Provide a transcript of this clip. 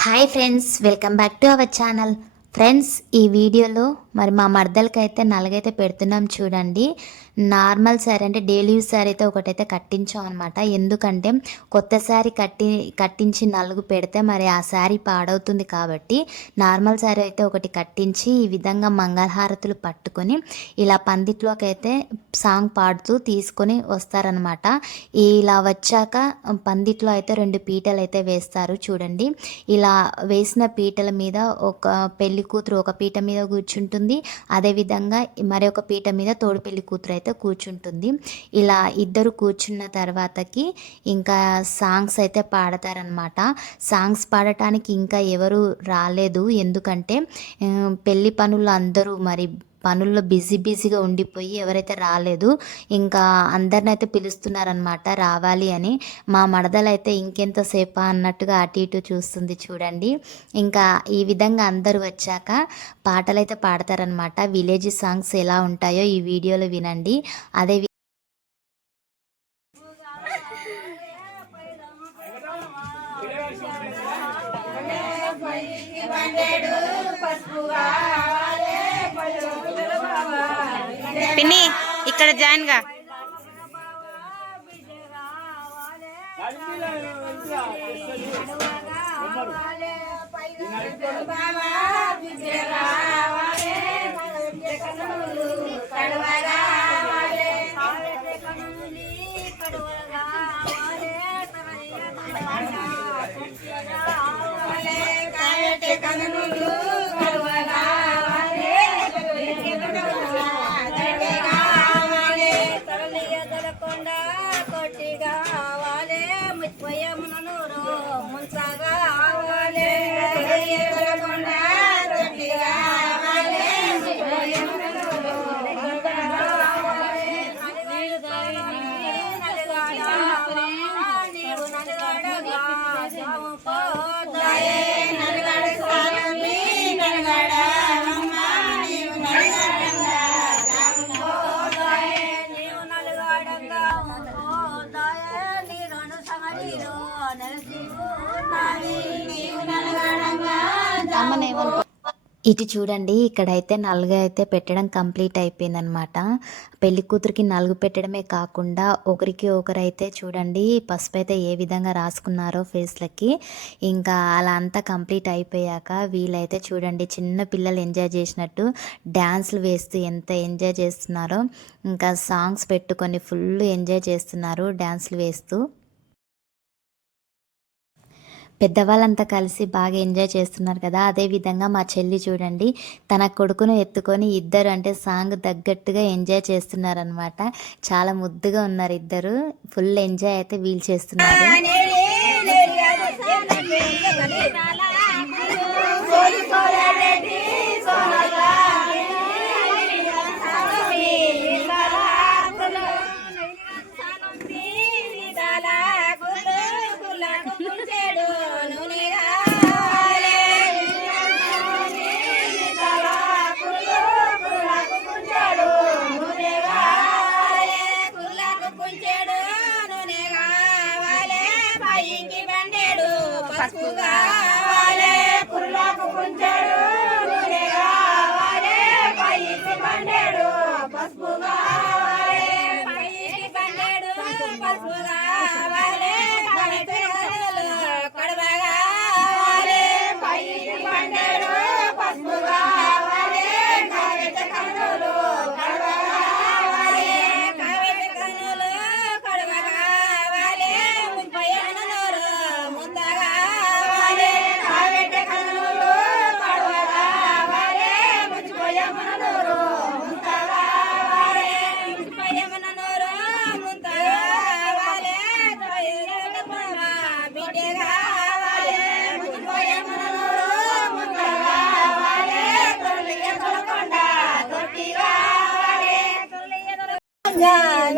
Hi friends welcome back to our channel friends ఈ వీడియోలో మరి మా మర్దలకైతే నలుగైతే పెడుతున్నాం చూడండి. నార్మల్ శారీ అంటే డైలీ యూస్ శారీ అయితే ఒకటైతే కట్టించాం అనమాట ఎందుకంటే కొత్త శారీ కట్టి కట్టించి నలుగు పెడితే మరి ఆ శారీ పాడవుతుంది కాబట్టి నార్మల్ శారీ అయితే ఒకటి కట్టించి ఈ విధంగా మంగళహారతులు పట్టుకొని ఇలా పందిట్లోకి అయితే సాంగ్ పాడుతూ తీసుకొని వస్తారనమాట ఇలా వచ్చాక పందిట్లో అయితే రెండు పీటలు అయితే వేస్తారు చూడండి. ఇలా వేసిన పీటల మీద ఒక పెళ్ళి కూతురు ఒక పీట మీద కూర్చుంటుంది అదేవిధంగా మరొక పీట మీద తోడు పెళ్ళి కూతురు అయితే కూర్చుంటుంది. ఇలా ఇద్దరు కూర్చున్న తర్వాతకి ఇంకా సాంగ్స్ అయితే పాడతారనమాట సాంగ్స్ పాడటానికి ఇంకా ఎవరు రాలేదు. ఎందుకంటే పెళ్ళి పనులు అందరూ మరి పనుల్లో బిజీ బిజీగా ఉండిపోయి ఎవరైతే రాలేదు ఇంకా అందరిని అయితే పిలుస్తున్నారనమాట రావాలి అని మా మడదలైతే ఇంకెంతసేపా అన్నట్టుగా అటు ఇటు చూస్తుంది చూడండి ఇంకా ఈ విధంగా అందరూ వచ్చాక పాటలైతే పాడతారనమాట విలేజ్ సాంగ్స్ ఎలా ఉంటాయో ఈ వీడియోలో వినండి అదే వి- పిన్ని ఇక్కడ జాయిన్గా. María para ఇటు చూడండి ఇక్కడైతే నలుగు అయితే పెట్టడం కంప్లీట్ అయిపోయిందనమాట పెళ్ళి కూతురికి నలుగు పెట్టడమే కాకుండా ఒకరికి ఒకరైతే చూడండి పసుపు అయితే ఏ విధంగా రాసుకున్నారో ఫేస్లకి. ఇంకా అలా అంతా కంప్లీట్ అయిపోయాక వీళ్ళైతే చూడండి చిన్న పిల్లలు ఎంజాయ్ చేసినట్టు డ్యాన్స్లు వేస్తూ ఎంత ఎంజాయ్ చేస్తున్నారో. ఇంకా సాంగ్స్ పెట్టుకొని ఫుల్ ఎంజాయ్ చేస్తున్నారు డ్యాన్స్లు వేస్తూ. పెద్దవాళ్ళంతా కలిసి బాగా ఎంజాయ్ చేస్తున్నారు కదా. అదే విధంగా మా చెల్లి చూడండి తన కొడుకును ఎత్తుకొని ఇద్దరు అంటే సాంగ్ తగ్గట్టుగా ఎంజాయ్ చేస్తున్నారనమాట చాలా ముద్దుగా ఉన్నారు ఇద్దరు. ఫుల్ ఎంజాయ్ అయితే వీల్ చేస్తున్నారు. పసుపు కావాలే పుల్లకు కుంచెడు పుంచాడు ഞാൻ